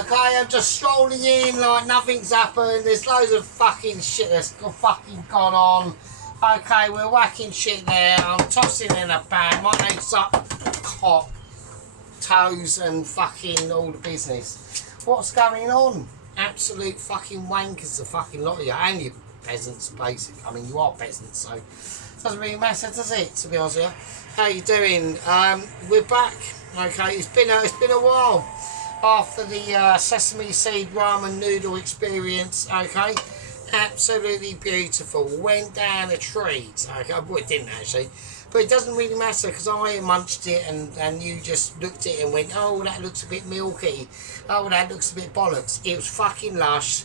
Okay, I'm just strolling in like nothing's happened. There's loads of fucking shit that's fucking gone on. Okay, we're whacking shit there. I'm tossing in a pan. My name's up, cock, toes, and fucking all the business. What's going on? Absolute fucking wankers, the fucking lot of you, and you peasants, basically. I mean, you are peasants, so it doesn't really matter, does it? To be honest with you, how you doing? We're back. Okay, it's been a while after the sesame seed ramen noodle experience. Okay, absolutely beautiful. Went down a treat. Okay, well, it didn't actually, but it doesn't really matter because I munched it and you just looked at it and went, oh, that looks a bit milky. Oh, that looks a bit bollocks. It was fucking lush.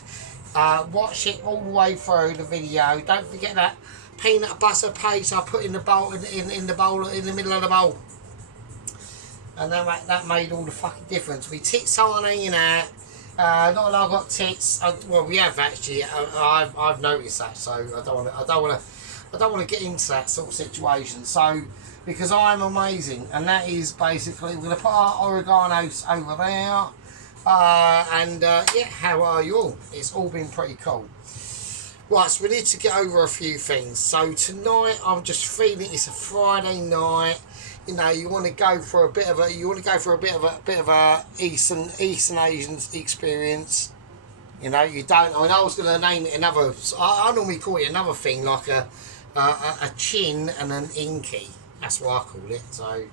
Watch it all the way through the video. Don't forget that peanut butter paste I put in the bowl in the bowl in the middle of the bowl. And that made all the fucking difference. My tits aren't hanging out. Not that I've got tits. Well, we have actually. I've noticed that, so I don't want to get into that sort of situation. So because I'm amazing, and that is basically we're going to put our oreganos over there. Yeah, how are you all? It's all been pretty cool. Right, so we need to get over a few things. So tonight I'm just feeling it's a Friday night. You know, you want to go for a bit of a Eastern Asian experience. You know, you don't. I mean, I was going to name it another. I normally call it another thing like a chin and an inky. That's what I call it. So,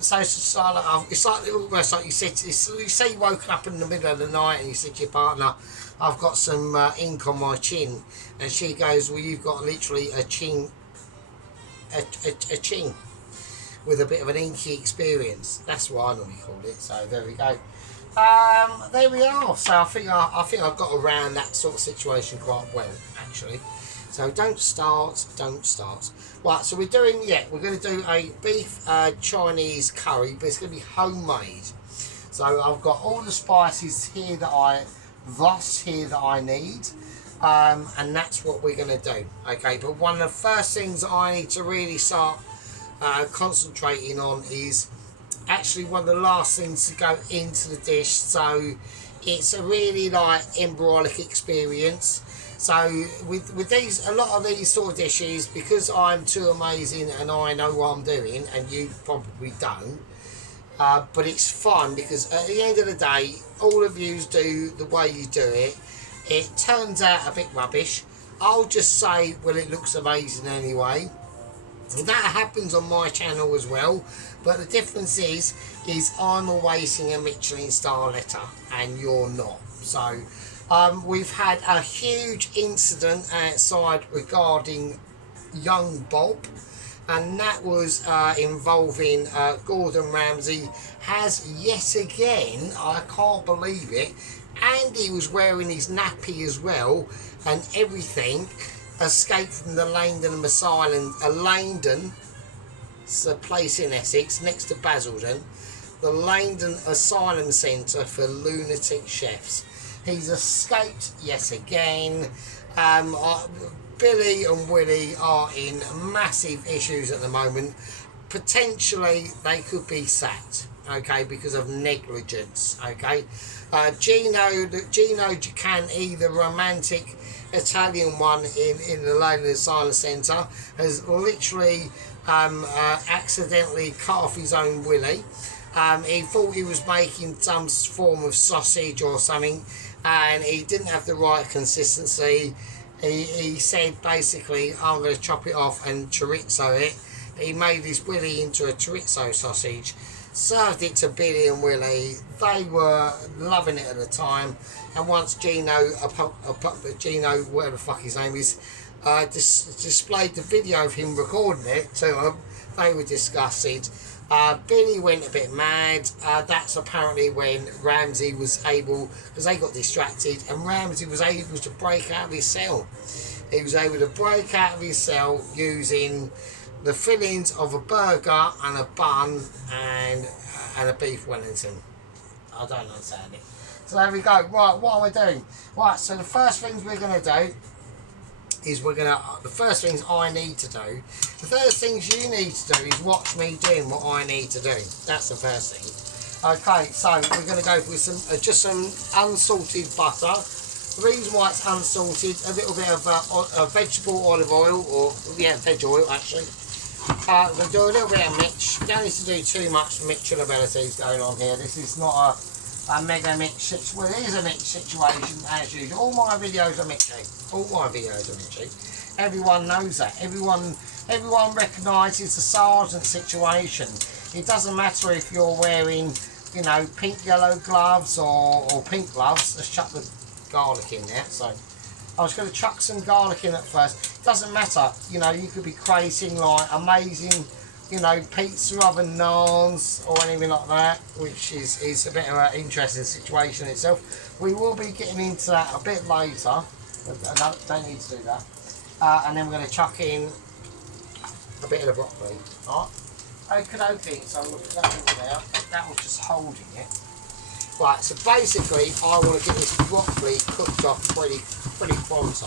so it's like almost like you said. You say you woke up in the middle of the night and you said to your partner, "I've got some ink on my chin," and she goes, "Well, you've got literally a chin, a chin." With a bit of an inky experience. That's what I normally call it. So there we go. There we are. So I think I've got around that sort of situation quite well, actually. So don't start. Right. So we're going to do a beef Chinese curry, but it's going to be homemade. So I've got all the spices here that I need. And that's what we're going to do. Okay. But one of the first things that I need to really start concentrating on is actually one of the last things to go into the dish, so it's a really like embryonic experience. So with these, a lot of these sort of dishes, because I'm too amazing and I know what I'm doing and you probably don't, but it's fun because at the end of the day all of you do the way you do it. It turns out a bit rubbish. I'll just say, well, it looks amazing anyway. That happens on my channel as well, but the difference is I'm awaiting a Michelin star letter and you're not. So we've had a huge incident outside regarding young Bob, and that was involving Gordon Ramsay has yet again, I can't believe it, and he was wearing his nappy as well and everything, escaped from the Langdon Asylum. Langdon, it's a place in Essex next to Basildon, the Langdon Asylum Centre for lunatic chefs. He's escaped yet again. Billy and Willie are in massive issues at the moment. Potentially they could be sacked, okay, because of negligence. Okay, Gino Giacani, the romantic Italian one in the Langdon Asylum Centre, has literally accidentally cut off his own willy. He thought he was making some form of sausage or something, and he didn't have the right consistency. He said basically, I'm going to chop it off and chorizo it. He made his willy into a chorizo sausage, served it to Billy and Willie. They were loving it at the time, and once Gino, whatever the fuck his name is, displayed the video of him recording it to them, they were disgusted. Billy went a bit mad. That's apparently when Ramsay was able, because they got distracted, and Ramsay was able to break out of his cell. He was able to break out of his cell using the fillings of a burger and a bun and a beef Wellington. I don't understand it. So there we go. Right, what am I doing? Right, so the first things we're going to do is the first things I need to do. The first things you need to do is watch me doing what I need to do. That's the first thing. Okay, so we're going to go with some just some unsalted butter. The reason why it's unsalted, a little bit of vegetable olive oil, or yeah, veg oil actually. We're going to do a little bit of mix. You don't need to do too much mixing abilities going on here. This is not a mega mix. Well, it is a mix situation as usual. All my videos are mixing. All my videos are mixing. Everyone knows that. Everyone recognises the sergeant situation. It doesn't matter if you're wearing, you know, pink yellow gloves or pink gloves. Let's chuck the garlic in there. So I was going to chuck some garlic in at first. It doesn't matter, you know, you could be creating like amazing, you know, pizza oven naans or anything like that, which is a bit of an interesting situation itself. We will be getting into that a bit later. I don't need to do that. And then we're going to chuck in a bit of the broccoli. All right. Okay, so we'll put that in there. That was just holding it. Right, so basically I want to get this broccoli cooked off pretty pronto,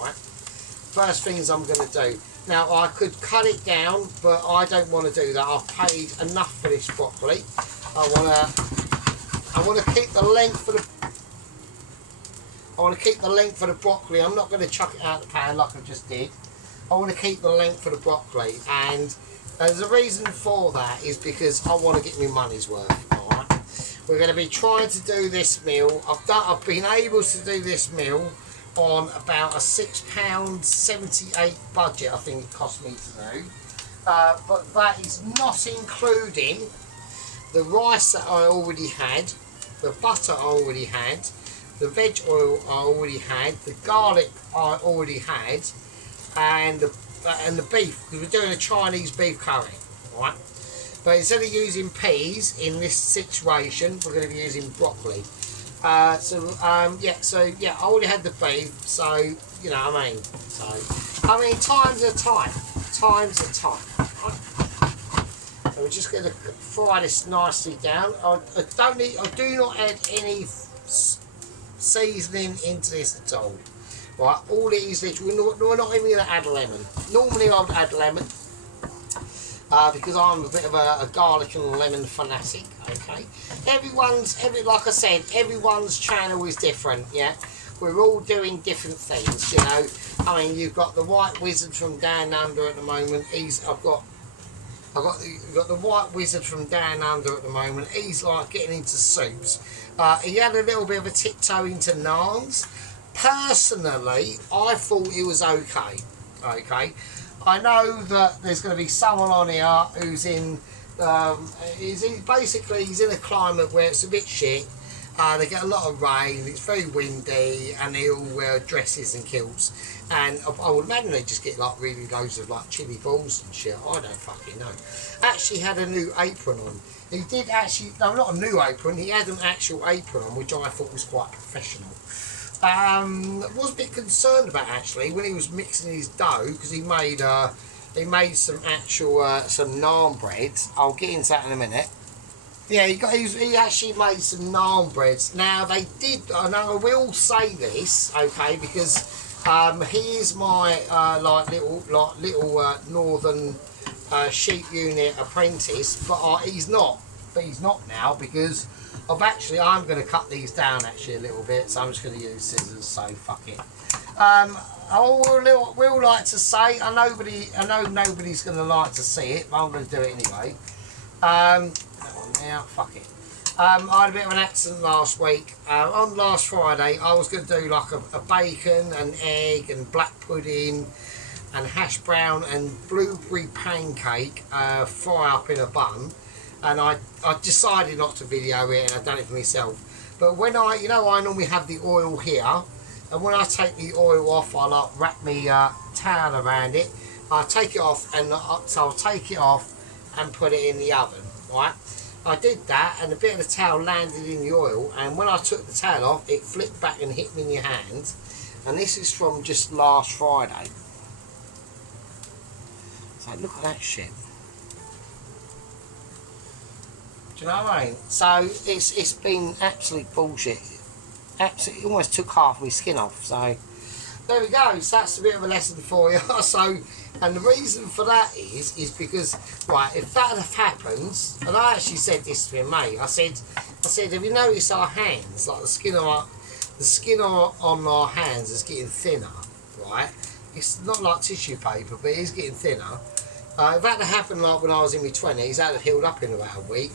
right? First things I'm going to do. Now I could cut it down, but I don't want to do that. I've paid enough for this broccoli. I want to keep the length of the broccoli. I'm not going to chuck it out the pan like I just did. I want to keep the length of the broccoli, and the reason for that is because I want to get my money's worth. We're going to be trying to do this meal. I've been able to do this meal on about a £6.78 budget. I think it cost me to do, but that is not including the rice that I already had, the butter I already had, the veg oil I already had, the garlic I already had, and the beef, because we're doing a Chinese beef curry, right? But instead of using peas in this situation, we're going to be using broccoli. I already had the beef, so you know what I mean. Times are tight. Right? So we're just going to fry this nicely down. I do not add any seasoning into this at all. Right, all it is literally, we're not even going to add lemon. Normally I would add lemon. Because I'm a bit of a garlic and lemon fanatic, okay? Like I said, everyone's channel is different, yeah? We're all doing different things, you know? I mean, you've got the White Wizard from Down Under at the moment. I've got the White Wizard from Down Under at the moment. He's like getting into soups. He had a little bit of a tiptoe into naans. Personally, I thought it was okay, okay? I know that there's going to be someone on here who's in, he's in a climate where it's a bit shit. They get a lot of rain, it's very windy, and they all wear dresses and kilts. And I would imagine they just get like really loads of like chili balls and shit. I don't fucking know. Actually had a new apron on. He did actually, no, not a new apron. He had an actual apron on, which I thought was quite professional. Was a bit concerned about actually when he was mixing his dough, because he made some actual some naan bread. I'll get into that in a minute. Yeah, he actually made some naan breads. Now they did, and I will say this, okay, because he is my little northern sheep unit apprentice, but he's not. But he's not now, because I'm going to cut these down actually a little bit, so I'm just going to use scissors, so fuck it. I will like to say, I know nobody's going to like to see it, but I'm going to do it anyway. That one now, fuck it. I had a bit of an accident last week. On last Friday, I was going to do like a bacon, an egg, and black pudding, and hash brown and blueberry pancake fry up in a bun. And I decided not to video it, and I've done it for myself. But when I normally have the oil here, and when I take the oil off, I like wrap me towel around it. I take it off, and so I'll take it off and put it in the oven, right? I did that, and a bit of the towel landed in the oil, and when I took the towel off, it flipped back and hit me in your hand. And this is from just last Friday. So look at that shit. Do you know what I mean? So it's been absolute bullshit. Absolutely, almost took half my skin off. So there we go. So that's a bit of a lesson for you. So, and the reason for that is because, right, if that happens, and I actually said this to him, mate. I said, have you noticed our hands, like the skin on our hands is getting thinner, right? It's not like tissue paper, but it is getting thinner. If that had happened like when I was in my 20s, that would have healed up in about a week,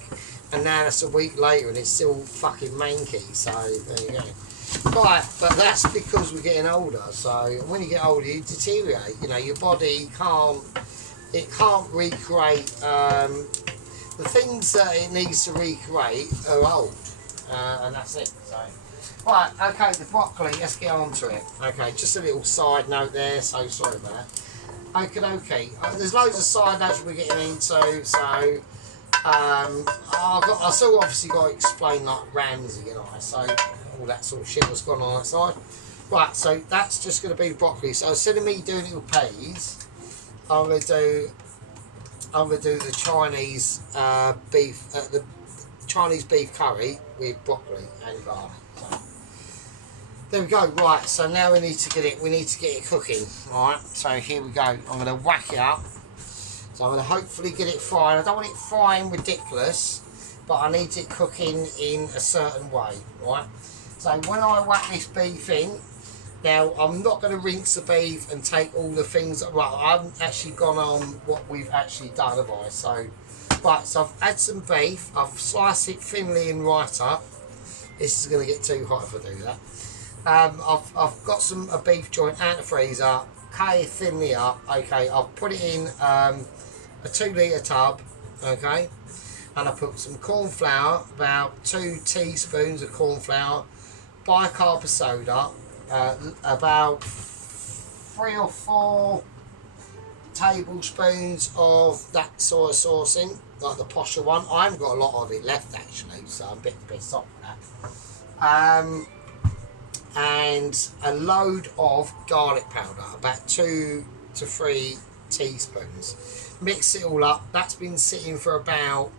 and now that's a week later and it's still fucking manky. So there you go. Right, but that's because we're getting older. So when you get older, you deteriorate. You know, your body can't recreate the things that it needs to recreate are old, and that's it. So right, okay, the broccoli. Let's get on to it. Okay, just a little side note there. So sorry about that. Okay. There's loads of side notes we're getting into. So I still obviously got to explain like Ramsay and I. So all that sort of shit that's gone on that side. Right, so that's just going to be the broccoli. So instead of me doing little peas, I'm going to do the Chinese beef, the Chinese beef curry with broccoli and garlic. So there we go. Right, so now we need to get it cooking. All right, so here we go. I'm going to whack it up. So I'm going to hopefully get it fried. I don't want it frying ridiculous, but I need it cooking in a certain way. Right. So when I whack this beef in, now I'm not going to rinse the beef and take all the things. Right, I haven't actually gone on what we've actually done, have I? So, right, so I've had some beef. I've sliced it thinly and right up. This is going to get too hot if I do that. I've got a beef joint out of the freezer, cut it thinly up. Okay, I've put it in a 2-litre tub. Okay, and I put some corn flour, about 2 teaspoons of corn flour, bicarb soda, about 3 or 4 tablespoons of that soy sauce in, like the posher one. I haven't got a lot of it left actually, so I'm a bit pissed off with that. And a load of garlic powder, about 2 to 3 teaspoons. Mix it all up. That's been sitting for about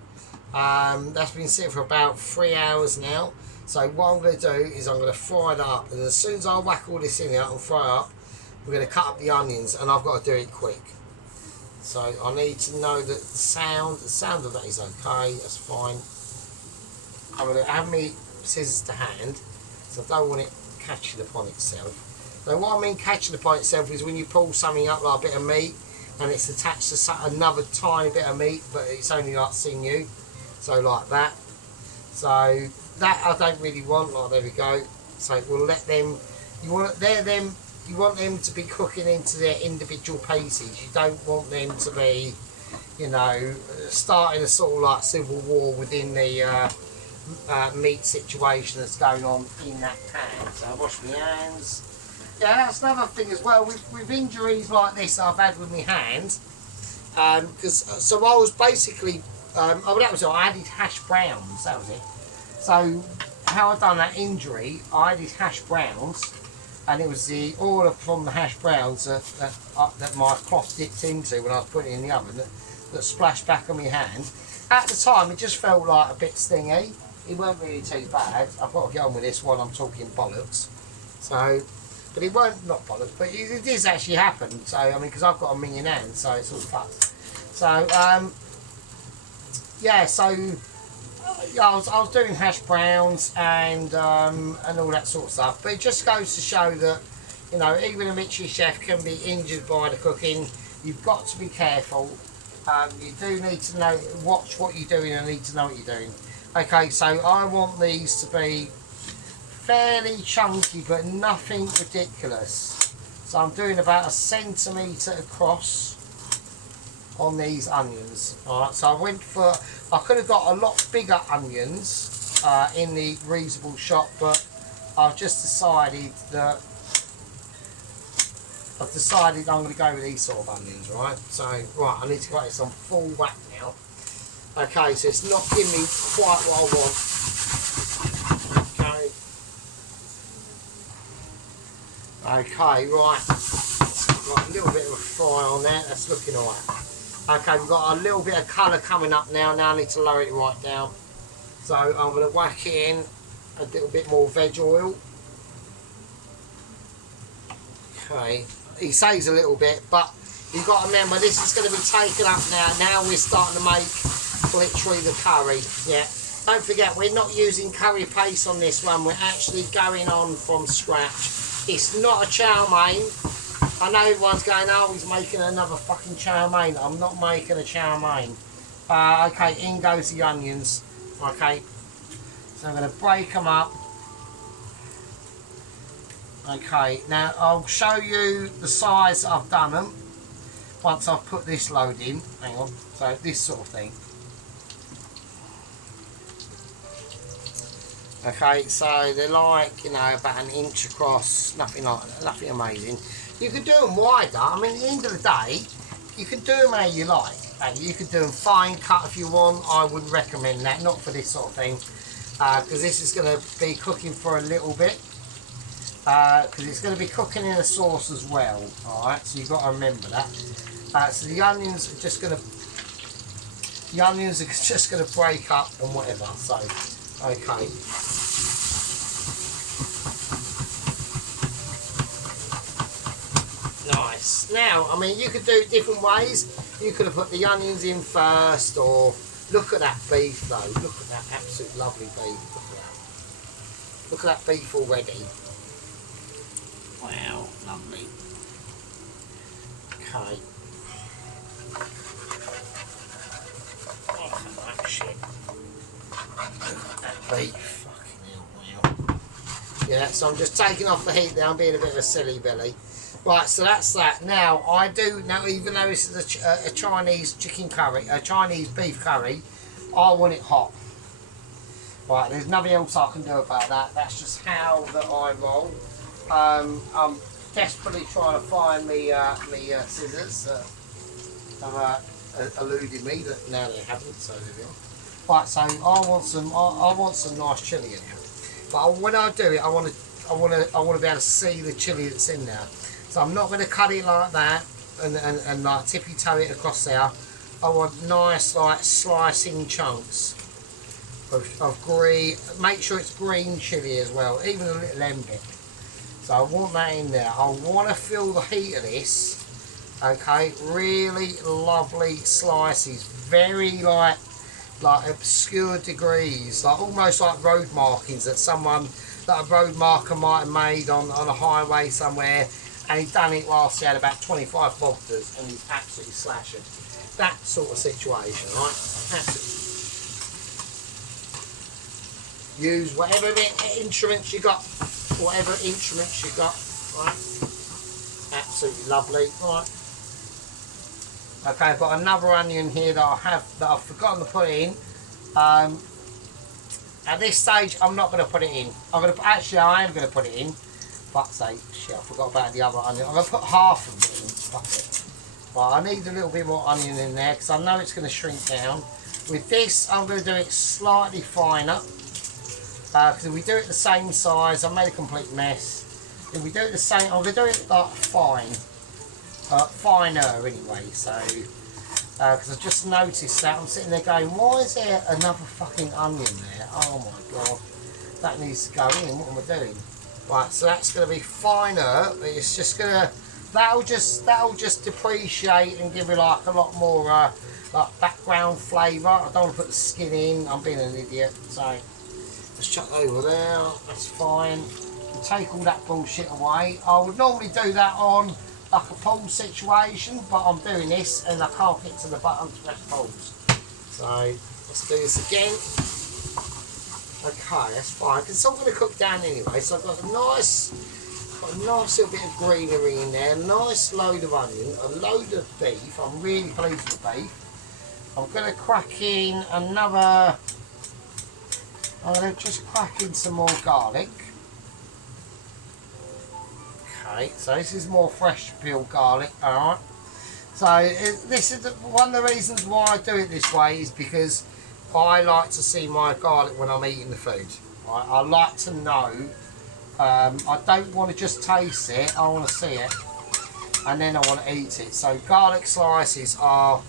3 hours now. So what I'm going to do is I'm going to fry that up, and as soon as I whack all this in there and fry up, we're going to cut up the onions, and I've got to do it quick. So I need to know that the sound of that is okay. That's fine. I'm going to have me scissors to hand, so I don't want it catching upon itself. Now what I mean catching upon itself is when you pull something up like a bit of meat and it's attached to another tiny bit of meat, but it's only like sinew, so like that. So that I don't really want. Like, there we go. So we'll let them. You want them to be cooking into their individual pieces. You don't want them to be, you know, starting a sort of like civil war within the meat situation that's going on in that pan. So I wash my hands. Yeah, that's another thing as well with injuries like this I've had with my hand. So I was basically, I added hash browns. That was it. So how I done that injury, I added hash browns, and it was the oil from the hash browns that my cloth dipped into when I was putting it in the oven that splashed back on my hand. At the time, it just felt like a bit stingy. It weren't really too bad. I've got to get on with this while I'm talking bollocks. So, but it weren't, not bollocks, but it is actually happen. So, I mean, because I've got a million hands, so it's all fucked. So, yeah, so I was doing hash browns and all that sort of stuff. But it just goes to show that, you know, even a Michelin chef can be injured by the cooking. You've got to be careful. You do need to watch what you're doing and need to know what you're doing. Okay, so I want these to be fairly chunky, but nothing ridiculous. So I'm doing about 1 centimetre across on these onions. Alright, so I could have got a lot bigger onions in the reasonable shop, but I've just decided that I'm going to go with these sort of onions, right? So, right, I need to get this on full whack now. Okay, so it's not giving me quite what I want. Okay, right. Got a little bit of a fry on there. That's looking alright. Okay, we've got a little bit of colour coming up now. Now I need to lower it right down. So I'm going to whack it in a little bit more veg oil. Okay, he saves a little bit, but you've got to remember this is going to be taken up now. Now we're starting to make literally the curry. Yeah, don't forget we're not using curry paste on this one. We're actually going on from scratch. It's not a chow mein. I know everyone's going, oh, he's making another fucking chow mein. I'm not making a chow mein. Okay, in goes the onions. Okay, so I'm going to break them up. Okay, now I'll show you the size that I've done them once I've put this load in. Hang on, so this sort of thing. Okay, so they're like, you know, about an inch across, nothing like that, nothing amazing. You can do them wider. I mean, at the end of the day, you can do them how you like. You could do them fine cut if you want. I wouldn't recommend that, not for this sort of thing, because this is going to be cooking for a little bit. Because it's going to be cooking in a sauce as well. Alright, so you've got to remember that. So the onions are just going to break up and whatever. So, okay. Nice. Now, I mean, you could do it different ways. You could have put the onions in first, or look at that beef though. Look at that absolute lovely beef. Look at that. Look at that beef already. Wow, lovely. Okay. Look at that shit. Look at that beef. Fucking hell, wow. Yeah, so I'm just taking off the heat there. I'm being a bit of a silly belly. Right, so that's that. Now, even though this is a Chinese chicken curry, a Chinese beef curry, I want it hot. Right, there's nothing else I can do about that. That's just how that I roll. I'm desperately trying to find me scissors that have eluded me. That now they haven't. So there we are. Right, so I want some nice chilli in here. But when I do it, I want to be able to see the chilli that's in there. So I'm not going to cut it like that and like tippy toe it across there. I want nice like slicing chunks of green. Make sure it's green chilli as well, even a little lemon. So I want that in there. I want to feel the heat of this. Okay, really lovely slices, very like obscure degrees, like almost like road markings that a road marker might have made on a highway somewhere, and he'd done it whilst he had about 25 bobsters and he's absolutely slashing. That sort of situation, right? Absolutely. Use whatever instruments you got. Whatever instruments you got, right? Absolutely lovely, right? Okay, I've got another onion here that I've forgotten to put in. At this stage, I'm not going to put it in. I am going to put it in. Fuck's sake, shit, I forgot about the other onion. I'm going to put half of it in. Fuck it. Well, I need a little bit more onion in there because I know it's going to shrink down. With this, I'm going to do it slightly finer. Because if we do it the same size, I made a complete mess. If we do it the same, I'm going to do it like finer anyway. So, because I just noticed that I'm sitting there going, why is there another fucking onion there? Oh my god, that needs to go in. What am I doing? Right, so that's going to be finer. But it's just going to that'll just depreciate and give me like a lot more like background flavour. I don't want to put the skin in. I'm being an idiot. So. Let's chuck over there, that's fine. And take all that bullshit away. I would normally do that on like a pool situation, but I'm doing this and I can't get to the bottom to press pools. So let's do this again. Okay, that's fine, because it's all going to cook down anyway. So I've got a nice little bit of greenery in there, a nice load of onion, a load of beef. I'm really pleased with the beef. I'm going to crack in another. I'm going to just crack in some more garlic. Okay, so this is more fresh peeled garlic, alright. So this is one of the reasons why I do it this way is because I like to see my garlic when I'm eating the food. Right? I like to know, I don't want to just taste it, I want to see it and then I want to eat it. So garlic slices are,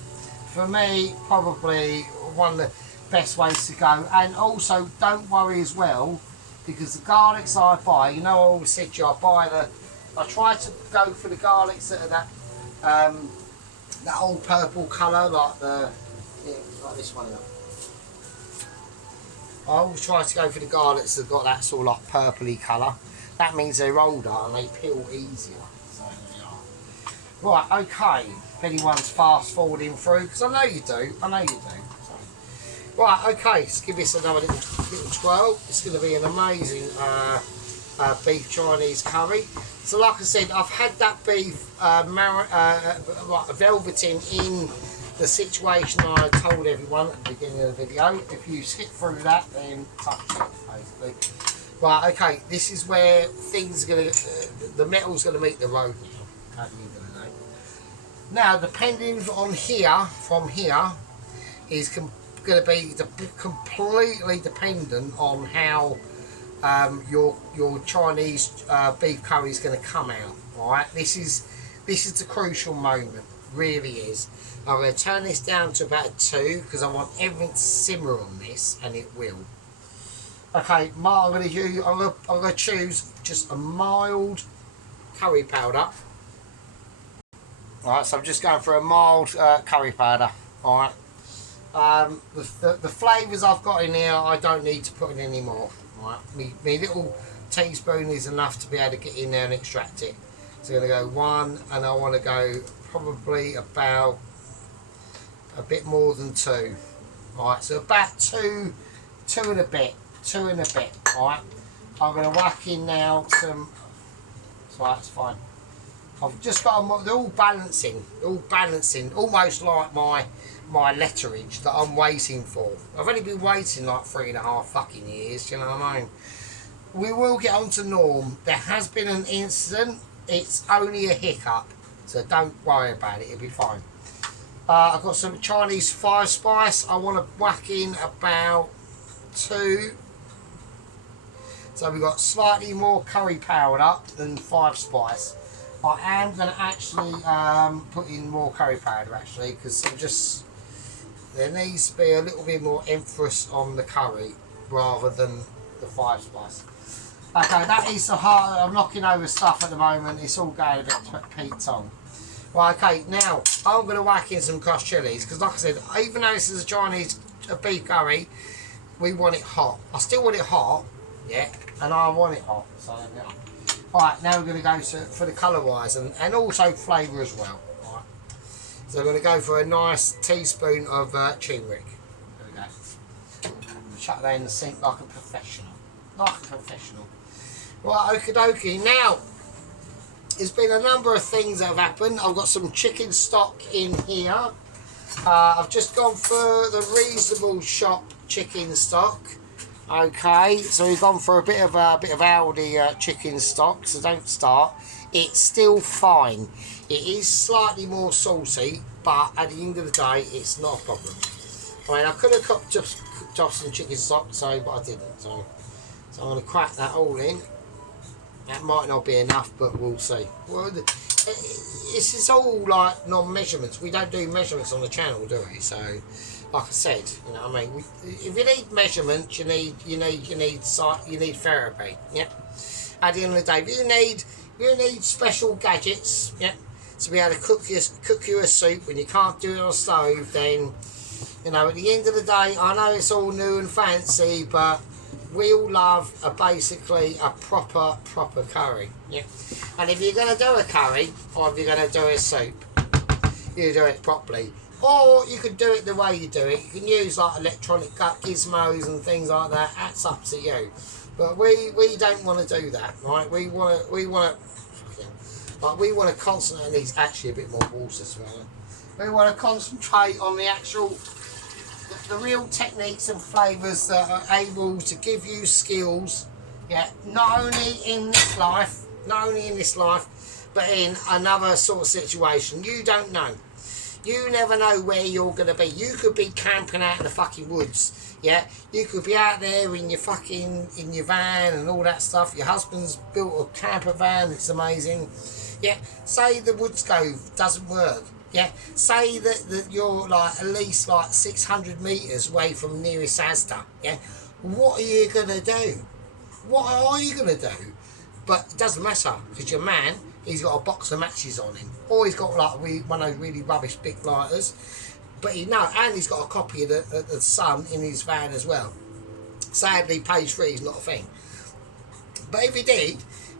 for me, probably one of the best ways to go. And also don't worry as well, because the garlics I buy, you know, I always said to you, I buy I try to go for the garlics that are that old purple colour, like like this one here. I always try to go for the garlics that have got that sort of like purpley colour. That means they're older and they peel easier. So there we are. Right, okay. If anyone's fast forwarding through, because I know you do. I know you do. So. Right, okay. Let's give this another little twirl. It's going to be an amazing beef Chinese curry. So like I said, I've had that beef velveting in the situation I told everyone at the beginning of the video. If you skip through that, then touch it, basically. Right, okay, this is where things are going to, the metal's going to meet the road now, at the end of the day. Now, depending on here, from here, is going to be completely dependent on how your Chinese beef curry is going to come out. All right, this is the crucial moment, really is. I'm going to turn this down to about a 2 because I want everything to simmer on this, and it will. Okay, I'm going to choose just a mild curry powder. All right, so I'm just going for a mild curry powder. All right, the flavours I've got in here, I don't need to put in any more. All right, my little teaspoon is enough to be able to get in there and extract it. So I'm going to go 1, and I want to go probably about a bit more than 2. Alright, so about 2 and a bit. Alright, I'm going to whack in now some. That's fine. I've just got them, they're all balancing, almost like my letterage that I'm waiting for. I've only been waiting like 3.5 fucking years, do you know what I mean? We will get on to norm. There has been an incident, it's only a hiccup, so don't worry about it, it'll be fine. I've got some Chinese 5 spice. I want to whack in about 2. So we've got slightly more curry powder than 5 spice. I am going to actually put in more curry powder actually, because there needs to be a little bit more emphasis on the curry rather than the 5 spice. Okay, that is the heart. I'm knocking over stuff at the moment. It's all going a bit peaked on. Right, okay, now I'm going to whack in some crushed chilies because, like I said, even though this is a Chinese beef curry, we want it hot. I still want it hot, yeah, and I want it hot. So there we are. Right, now we're going to go for the colour wise and also flavour as well. Right. So we're going to go for a nice teaspoon of turmeric. There we go. Chuck that in the sink like a professional. Right, okie dokie. Now, there's been a number of things that have happened. I've got some chicken stock in here. I've just gone for the Reasonable Shop chicken stock. Okay, so we've gone for a bit of Aldi chicken stock. So don't start. It's still fine. It is slightly more salty, but at the end of the day, it's not a problem. I mean, I could have cooked off some chicken stock, but I didn't. So I'm going to crack that all in. That might not be enough, but we'll see. Well, this is all like non-measurements. We don't do measurements on the channel, do we? So, like I said, you know what I mean. If you need measurements, you need therapy. Yeah. At the end of the day, if you need special gadgets, yeah, to be able to cook you a soup when you can't do it on a stove, then you know. At the end of the day, I know it's all new and fancy, but we all love basically a proper curry. Yeah. And if you're going to do a curry, or if you're going to do a soup, you do it properly. Or you could do it the way you do it. You can use like electronic gizmos and things like that. That's up to you. But we don't want to do that, right? We want to concentrate. It needs actually a bit more water as well. We want to concentrate on the actual. The real techniques and flavours that are able to give you skills, yeah, not only in this life, but in another sort of situation. You don't know. You never know where you're going to be. You could be camping out in the fucking woods, yeah. You could be out there in your van and all that stuff. Your husband's built a camper van. It's amazing, yeah. Say the wood stove doesn't work. Yeah, say that you're like at least like 600 metres away from nearest Asda. Yeah, what are you gonna do? What are you gonna do? But it doesn't matter, because your man, he's got a box of matches on him, or he's got like one of those really rubbish big lighters. But and he's got a copy of the Sun in his van as well. Sadly, page 3 is not a thing. But if he did,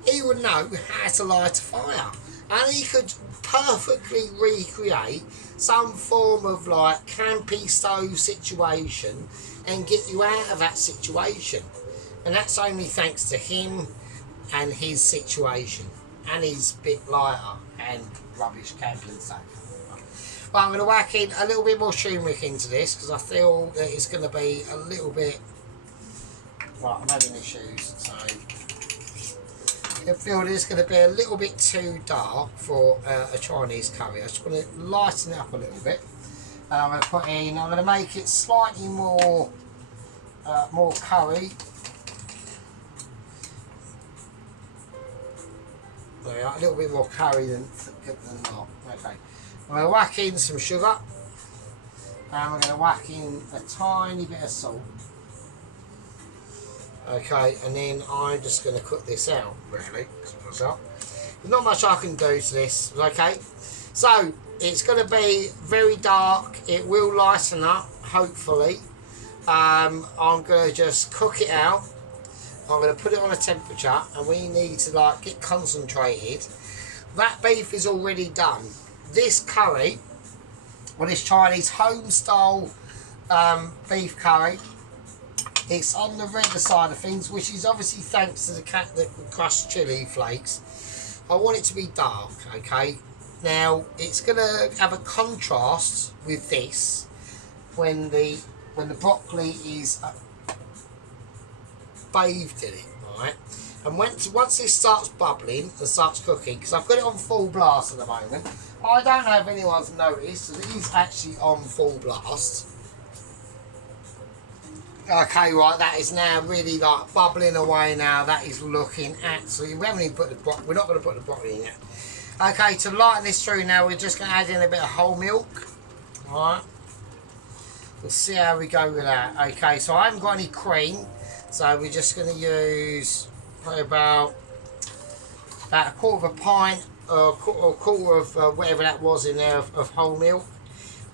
he would know how to light a fire, and he could perfectly recreate some form of like campy stove situation and get you out of that situation. And that's only thanks to him and his situation and his bit lighter and rubbish camping stuff. But I'm going to whack in a little bit more turmeric into this, because I feel that it's going to be a little bit... Right, I'm having issues, so... I feel that it's going to be a little bit too dark for a Chinese curry. I just want to lighten it up a little bit. And I'm going to make it slightly more curry. There we are, a little bit more curry than not. Okay. I'm going to whack in some sugar. And we're going to whack in a tiny bit of salt. Okay, and then I'm just going to cook this out, really. There's not much I can do to this, okay? So, it's going to be very dark. It will lighten up, hopefully. I'm going to just cook it out. I'm going to put it on a temperature, and we need to like get concentrated. That beef is already done. This curry, or this Chinese home-style beef curry, it's on the redder side of things, which is obviously thanks to the crushed chili flakes. I want it to be dark, okay? Now, it's going to have a contrast with this when the broccoli is bathed in it, right? And once this starts bubbling and starts cooking, because I've got it on full blast at the moment. I don't know if anyone's noticed, that it is actually on full blast. Okay, right, that is now really like bubbling away now. That is looking absolutely... We haven't even put the broccoli... We're not going to put the broccoli in yet. Okay, to lighten this through now, we're just going to add in a bit of whole milk. Alright. We'll see how we go with that. Okay, so I haven't got any cream. So we're just going to use probably about a quarter of a pint or a quarter of whatever that was in there of whole milk.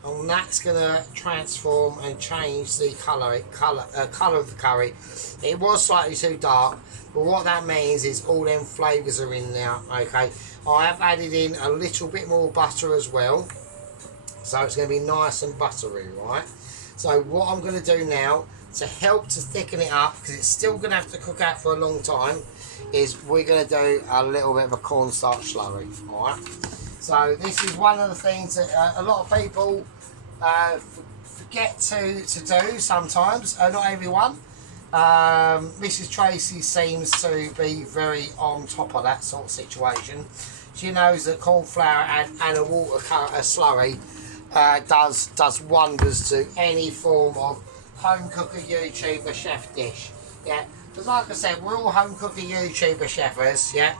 And that's going to transform and change the colour of the curry. It was slightly too dark, but what that means is all them flavours are in there, okay? I have added in a little bit more butter as well, so it's going to be nice and buttery, right? So what I'm going to do now, to help to thicken it up, because it's still going to have to cook out for a long time, is we're going to do a little bit of a cornstarch slurry, alright? So this is one of the things that a lot of people forget to do sometimes, not everyone. Mrs. Tracy seems to be very on top of that sort of situation. She knows that corn flour and a water slurry does wonders to any form of home cooker, YouTuber, chef dish. Yeah, because like I said, we're all home cooker, YouTuber, chefers, yeah?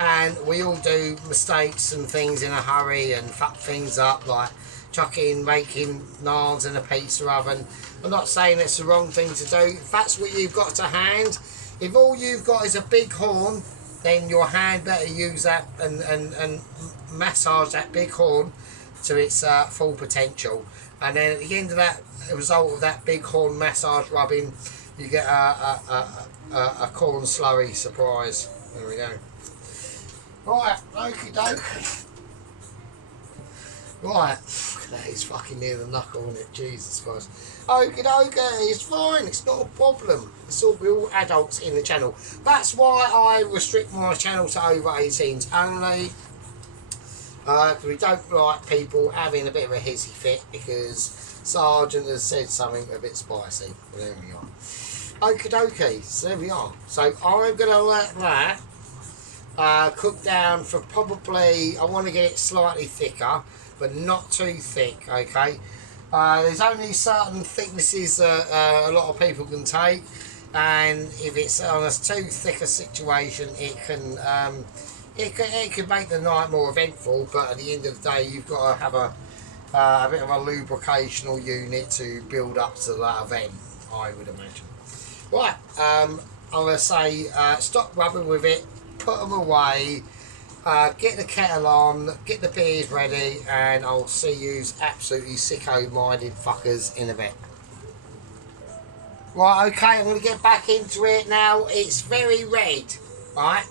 And we all do mistakes and things in a hurry and fuck things up, like making naans in a pizza oven. I'm not saying it's the wrong thing to do. If that's what you've got to hand, if all you've got is a big horn, then your hand better use that and massage that big horn to its full potential. And then at the end of that, the result of that big horn massage rubbing, you get a corn slurry surprise. There we go. Right, okie doke. Right, that is fucking near the knuckle, isn't it? Jesus Christ. Okie doke, it's fine, it's not a problem. We're all adults in the channel. That's why I restrict my channel to over 18s only. We don't like people having a bit of a hissy fit because Sergeant has said something a bit spicy. But there we are. Okie dokie, so there we are. So I'm going to let that cook down for probably, I want to get it slightly thicker, but not too thick, okay? There's only certain thicknesses that a lot of people can take, and if it's on a too thick a situation, it can make the night more eventful, but at the end of the day, you've got to have a bit of a lubricational unit to build up to that event, I would imagine. Right, I'm going to say stop rubbing with it, put them away, get the kettle on, get the beers ready, and I'll see you absolutely sicko-minded fuckers in a bit. Right, okay, I'm going to get back into it now. It's very red, right?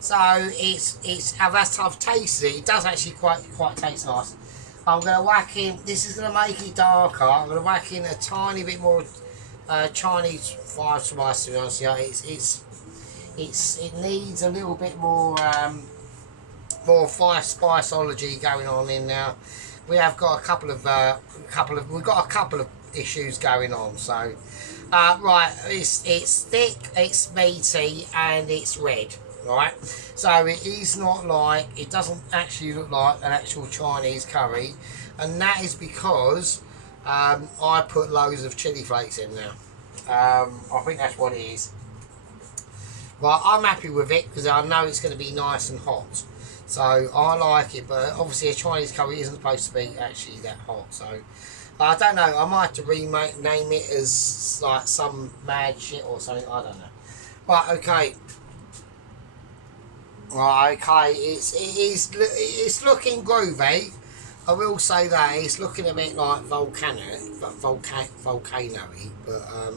So I've tasted it. It does actually quite taste nice. I'm going to whack in. This is going to make it darker. I'm going to whack in a tiny bit more Chinese fried spice. To be honest, yeah, it needs a little bit more spiceology going on in now. We have got a couple of issues going on. So right, it's thick, it's meaty, and it's red. Right, so it is not like, it doesn't actually look like an actual Chinese curry, and that is because I put loads of chili flakes in there. I think that's what it is. Right, I'm happy with it because I know it's going to be nice and hot, so I like it. But obviously a Chinese curry isn't supposed to be actually that hot, so I don't know. I might have to name it as like some mad shit or something. I don't know. Right, okay. Right, okay, it's looking groovy. I will say that it's looking a bit like volcano-y, but I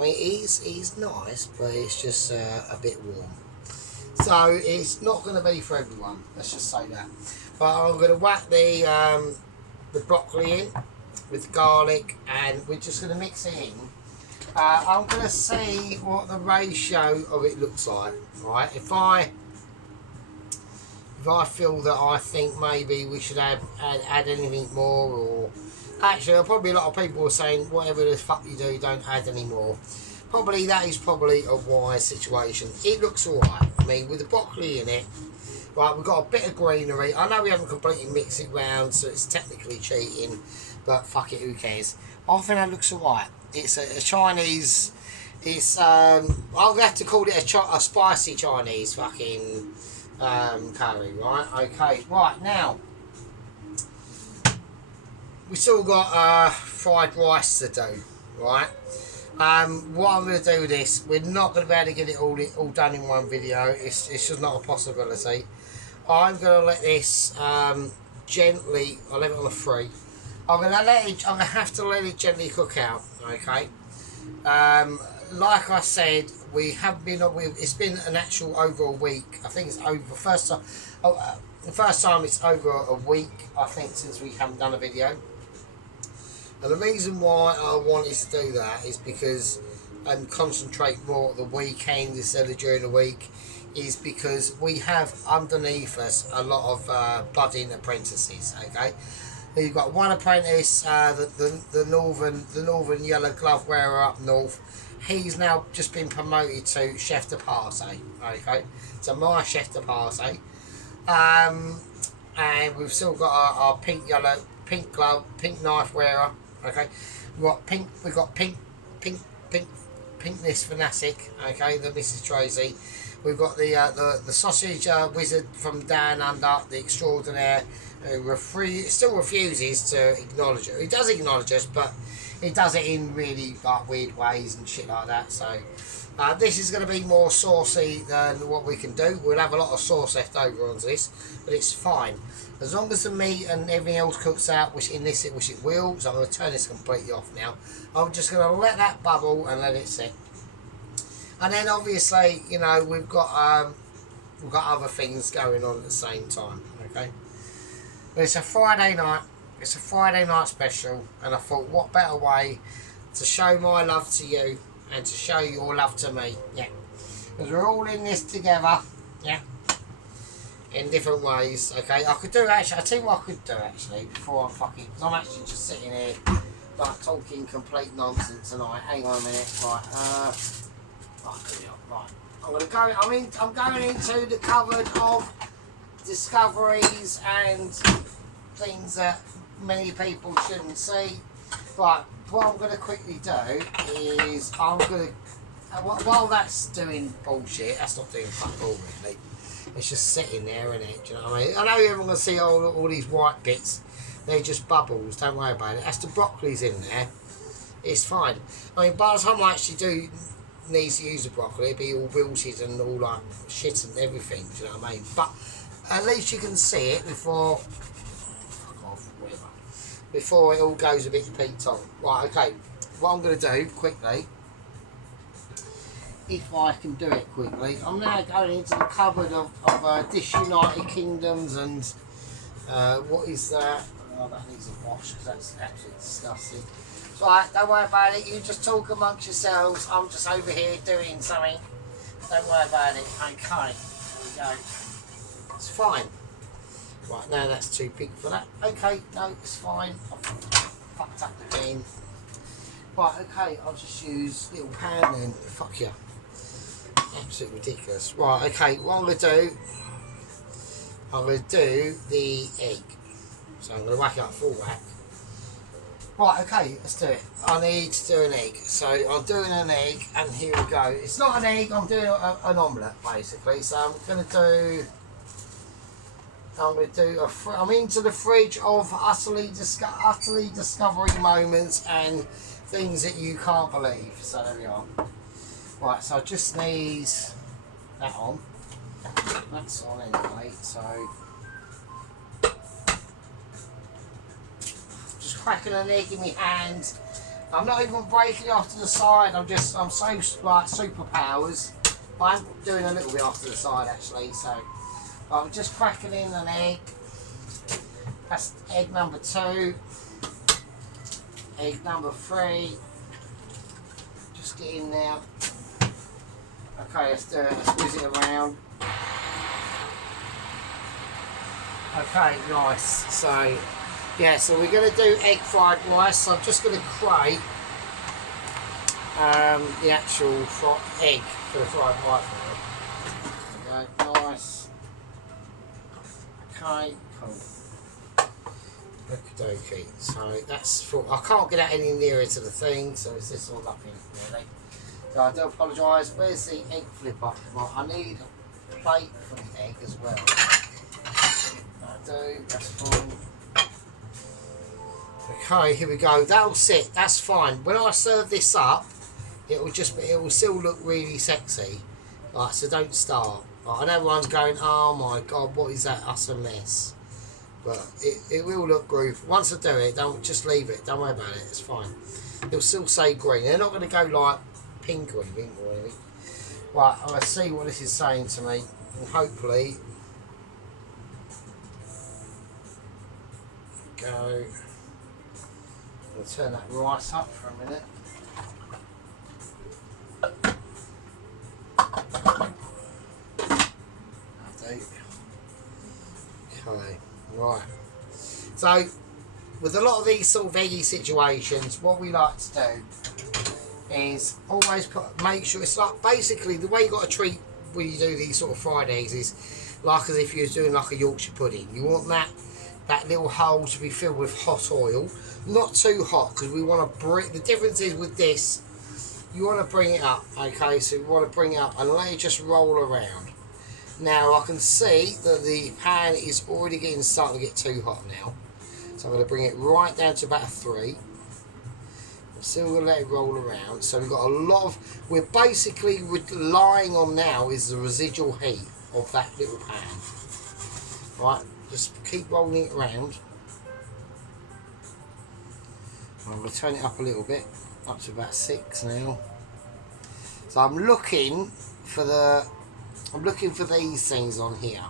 mean, it's nice, but it's just a bit warm. So it's not going to be for everyone. Let's just say that. But I'm going to whack the broccoli in with the garlic, and we're just going to mix it in. I'm going to see what the ratio of it looks like. Right, if I feel that I think maybe we should add anything more, or actually probably a lot of people are saying whatever the fuck you do, don't add any more. Probably that is probably a wise situation. It looks alright. I mean, with the broccoli in it, right, we've got a bit of greenery. I know we haven't completely mixed it round, so it's technically cheating, but fuck it, who cares? I think that looks alright. It's a Chinese, it's I'm gonna have to call it a spicy Chinese fucking curry, right? Okay, right, now we still got fried rice to do, right? What I'm going to do with this, we're not going to be able to get it all done in one video. It's just not a possibility. I'm going to let this gently, I'll leave it on the 3. I'm going to have to let it gently cook out, okay? Like I said, we have been. It's been an actual over a week. I think it's over the first time. The first time it's over a week, I think, since we haven't done a video. And the reason why I wanted to do that is because and concentrate more at the weekend instead of during the week, is because we have underneath us a lot of budding apprentices. Okay, you've got one apprentice, the northern yellow glove wearer up north. He's now just been promoted to chef de partie. Okay, so my chef de partie. And we've still got our pink glove, pink knife wearer. Okay, we've got pinkness fanatic. Okay, the Mrs. Tracy. We've got the sausage wizard from down under, the extraordinaire, who still refuses to acknowledge it. He does acknowledge us, but he does it in really like weird ways and shit like that. So this is going to be more saucy than what we can do. We'll have a lot of sauce left over on this, but it's fine as long as the meat and everything else cooks out, which it will. So I'm going to turn this completely off now. I'm just going to let that bubble and let it sit. And then obviously, you know, we've got other things going on at the same time. Okay, but it's a Friday night. It's a Friday night special, and I thought, what better way to show my love to you and to show your love to me? Yeah, because we're all in this together. Yeah, in different ways. Okay, I could do actually. I tell you what I could do actually before I fucking, because I'm actually just sitting here like talking complete nonsense tonight. Hang on a minute, right? Right, I'm gonna go. I'm going into the cupboard of discoveries and things that many people shouldn't see. But what I'm going to quickly do is I'm going to, while that's doing bullshit, that's not doing fuck all really. It's just sitting there, isn't it? Do you know what I mean? I know everyone's going to see all these white bits. They're just bubbles. Don't worry about it. As the broccoli's in there, it's fine. I mean, by the time I actually do needs to use the broccoli, it'd be all wilted and all like shit and everything, do you know what I mean? But at least you can see it before, fuck off, whatever, before it all goes a bit peaked on. Right, okay, what I'm going to do quickly, if I can do it quickly, I'm now going into the cupboard of Dish United Kingdoms and what is that? Oh, that needs a wash because that's absolutely disgusting. Right, don't worry about it, you just talk amongst yourselves, I'm just over here doing something. Don't worry about it. Okay, there we go. It's fine. Right, now that's too big for that. Okay, no, it's fine. I've fucked up again. Right, okay, I'll just use little pan then. Fuck you. Absolutely ridiculous. Right, okay, what I'm going to do, I'm going to do the egg. So I'm going to whack it up full whack. Right, okay, let's do it. I need to do an egg. So I'm doing an egg, and here we go. It's not an egg, I'm doing an omelette, basically. So I'm going to do I'm into the fridge of utterly discovery moments and things that you can't believe. So there we are. Right, so I just need that on. That's on anyway, so just cracking an egg in my hand. I'm not even breaking it off to the side, I'm so like superpowers. I'm doing a little bit off to the side actually, so I'm just cracking in an egg. That's egg number 2. Egg number 3. Just get in there. Okay, let's do it. Let's whiz it around. Okay, nice. So, yeah, so we're going to do egg fried rice. So I'm just going to crate the actual egg for the fried rice. There we go, nice. Okay, cool. Okie dokie. So that's full. I can't get that any nearer to the thing, so it's this all up in really. So I do apologise. Where's the egg flipper? Well, I need a plate for the egg as well. I do, that's fine. Okay, here we go. That'll sit, that's fine. When I serve this up, it will still look really sexy. Like, so don't start. Like, and everyone's going, oh my god, what is that utter mess? But it will look groovy. Once I do it, don't just leave it. Don't worry about it. It's fine. It'll still say green. They're not going to go like pink or anything. Right, I'm going to see what this is saying to me, and hopefully go. I'm going to turn that rice up for a minute. Okay, right. So, with a lot of these sort of eggy situations, what we like to do is always make sure it's like basically the way you got to treat when you do these sort of fried eggs is like as if you're doing like a Yorkshire pudding. You want that little hole to be filled with hot oil, not too hot because we want to bring. The difference is with this, you want to bring it up. Okay, so you want to bring it up and let it just roll around. Now I can see that the pan is already starting to get too hot now. So I'm going to bring it right down to about a 3. I'm still going to let it roll around. So we've got a lot of, we're basically relying on now is the residual heat of that little pan. Right, just keep rolling it around. I'm going to turn it up a little bit, up to about 6 now. So I'm looking for these things on here.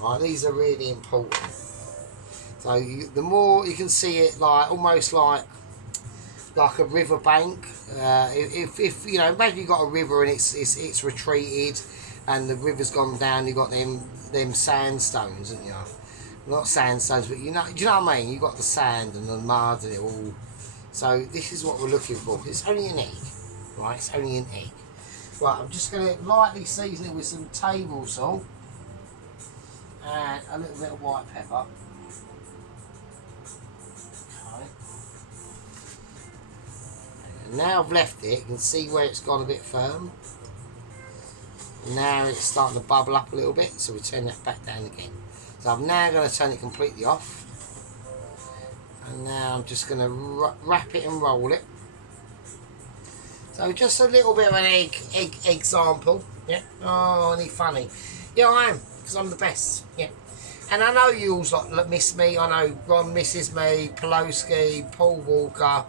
Right, these are really important. So the more you can see it, like almost like a river bank. If you know, imagine you've got a river and it's retreated, and the river's gone down. You've got them sandstones, haven't you? Not sandstones, but you know what I mean. You've got the sand and the mud and it all. So this is what we're looking for. It's only an egg, right? It's only an egg. Right, I'm just going to lightly season it with some table salt and a little bit of white pepper. Okay. And now I've left it, you can see where it's gone a bit firm. Now it's starting to bubble up a little bit, so we turn that back down again. So I'm now going to turn it completely off. And now I'm just going to wrap it and roll it. So just a little bit of an egg example. Yeah. Oh, any funny? Yeah, I am, because I'm the best. Yeah. And I know you all like miss me. I know Ron misses me, Pelosi, Paul Walker,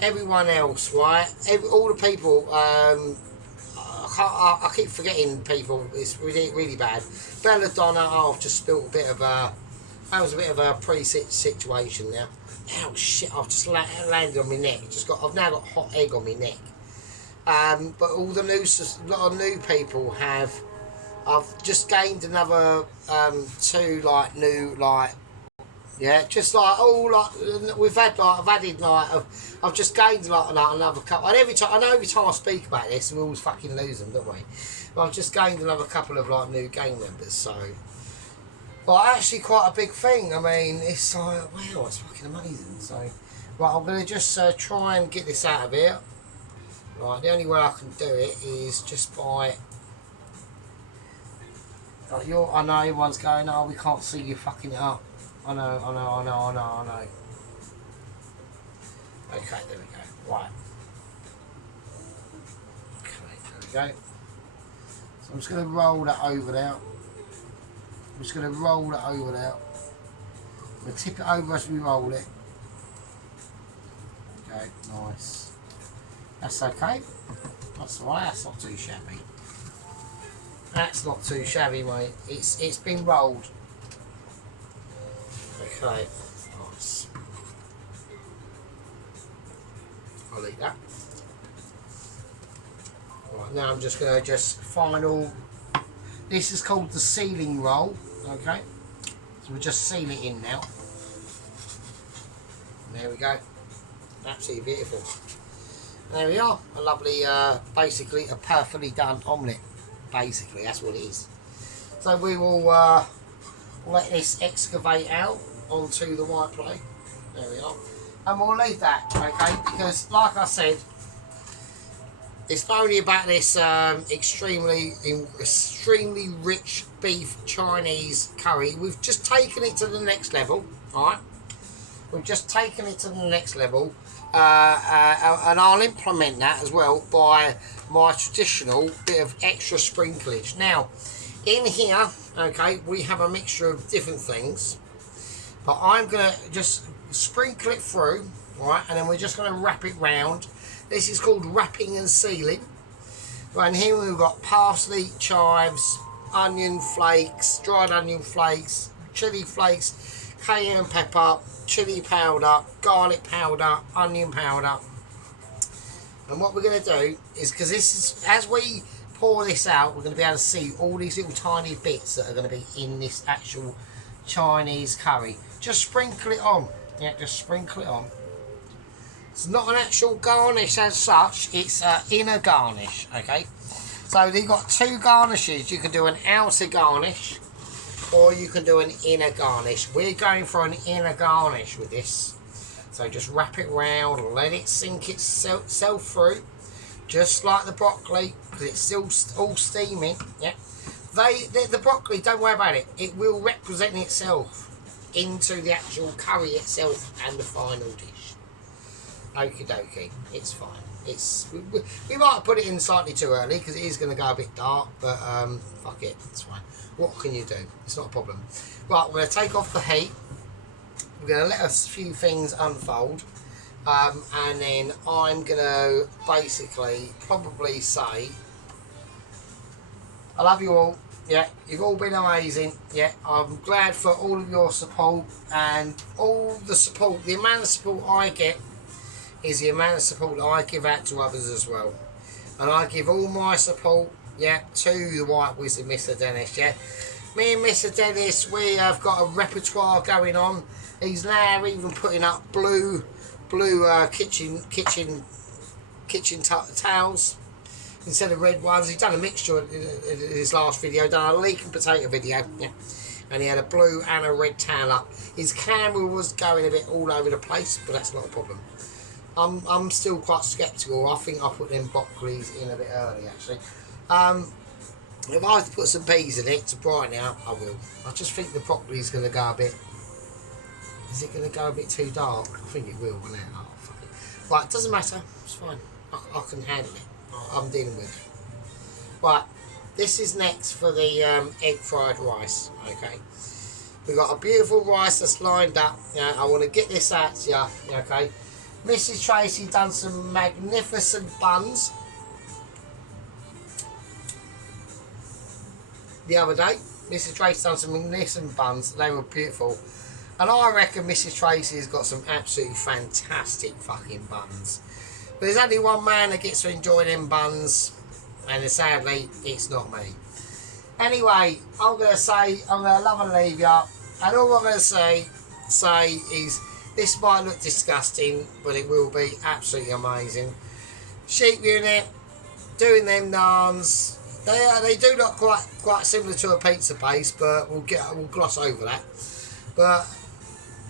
everyone else, right? All the people. I keep forgetting people. It's really, really bad. Belladonna. Oh, I've just spilled a bit of a. That was a bit of a situation now. Ow, shit! I've just landed on my neck. I've now got hot egg on my neck. But all the a lot of new people have. I've just gained another two new yeah, just I've added I've just gained another couple. And every time I speak about this, we always fucking lose them, don't we? But I've just gained another couple of new gang members, so. Well, actually, quite a big thing. I mean, it's like wow, it's fucking amazing. So, right, I'm gonna just try and get this out of here. Right, the only way I can do it is just by. I know everyone's going, oh, we can't see you fucking it up. I know. Okay, there we go. Right. Okay, there we go. So I'm just going to roll that over now. I'm just going to roll that over now. I'm going to tip it over as we roll it. Okay, nice. That's okay. That's alright, that's not too shabby. That's not too shabby, mate. It's been rolled. Okay, nice. I'll leave that. Right, now I'm just going to final. This is called the sealing roll. Okay, so we'll just seal it in now. And there we go. Absolutely beautiful. There we are. A lovely, basically a perfectly done omelette. Basically, that's what it is. So we will let this excavate out onto the white plate. There we are. And we'll leave that, okay? Because, like I said, it's not only about this extremely rich beef Chinese curry. We've just taken it to the next level, alright? We've just taken it to the next level. And I'll implement that as well by my traditional bit of extra sprinklage. Now, in here, okay, we have a mixture of different things, but I'm going to just sprinkle it through, right, and then we're just going to wrap it round. This is called wrapping and sealing. Right, and here we've got parsley, chives, onion flakes, dried onion flakes, chili flakes, cayenne pepper, chili powder, garlic powder, onion powder. And what we're going to do is, because this is, as we pour this out, we're going to be able to see all these little tiny bits that are going to be in this actual Chinese curry. Just sprinkle it on. Yeah, just sprinkle it on. It's not an actual garnish as such, it's an inner garnish, okay? So you've got two garnishes. You can do an outer garnish, or you can do an inner garnish. We're going for an inner garnish with this. So just wrap it round, let it sink itself through, just like the broccoli, because it's still all steaming. Yeah, the broccoli, don't worry about it. It will represent itself into the actual curry itself and the final dish. Okie dokie, it's fine. We might put it in slightly too early because it is going to go a bit dark, but fuck it, it's fine. What can you do? It's not a problem. Right, we're going to take off the heat. We're going to let a few things unfold, and then I'm going to basically probably say, I love you all. Yeah, you've all been amazing. Yeah, I'm glad for all of your support, and all the support, the amount of support I get is the amount of support that I give out to others as well. And I give all my support, yeah, to the White Wizard, Mr. Dennis, yeah. Me and Mr. Dennis, we have got a repertoire going on. He's now even putting up blue kitchen towels instead of red ones. He's done a mixture in his last video, done a leek and potato video, yeah. And he had a blue and a red towel up. His camera was going a bit all over the place, but that's not a problem. I'm still quite sceptical. I think I'll put them broccolis in a bit early, actually. If I have to put some peas in it to brighten it up, I will. I just think the broccoli's going to go a bit... Is it going to go a bit too dark? I think it will, won't it? Oh, fuck it. Right, it doesn't matter. It's fine. I can handle it. I'm dealing with it. Right, this is next for the egg fried rice. Okay, we've got a beautiful rice that's lined up. I want to get this out to you. Okay, Mrs. Tracy done some magnificent buns the other day. Mrs. Tracy done some magnificent buns. They were beautiful. And I reckon Mrs. Tracy's got some absolutely fantastic fucking buns. But there's only one man that gets to enjoy them buns, and sadly, it's not me. Anyway, I'm going to love and leave you. And all I'm going to say is, this might look disgusting, but it will be absolutely amazing. Sheep unit, doing them naans. They do look quite similar to a pizza base, but we'll gloss over that. But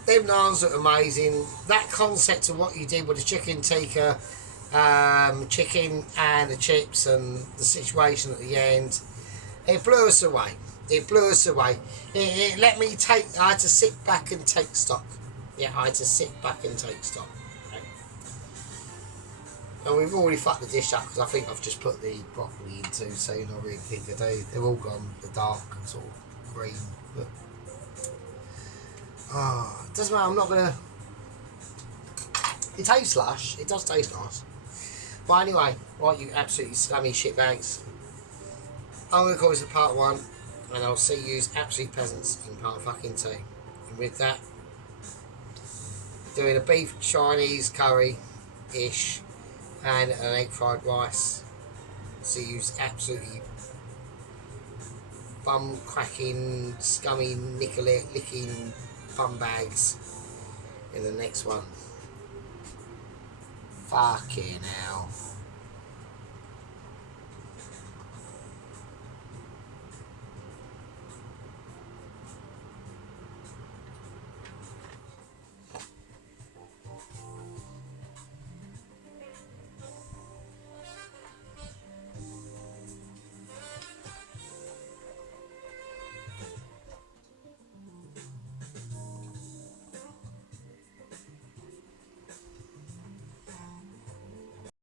them naans look amazing. That concept of what you did with the chicken tikka, chicken and the chips and the situation at the end, it blew us away. It blew us away. It let me I had to sit back and take stock. Yeah, I had to sit back and take stock. Okay. And we've already fucked the dish up because I think I've just put the broccoli in too soon. I really think they've all gone the dark sort of green. But it doesn't matter. I'm not gonna. It tastes lush. It does taste nice. But anyway, right, you absolutely scummy shitbags. I'm going to call this a part 1, and I'll see you absolute peasants in part fucking 2. And with that, doing a beef Chinese curry-ish and an egg fried rice. See you absolutely bum cracking, scummy, licking bum bags in the next one. Fucking hell.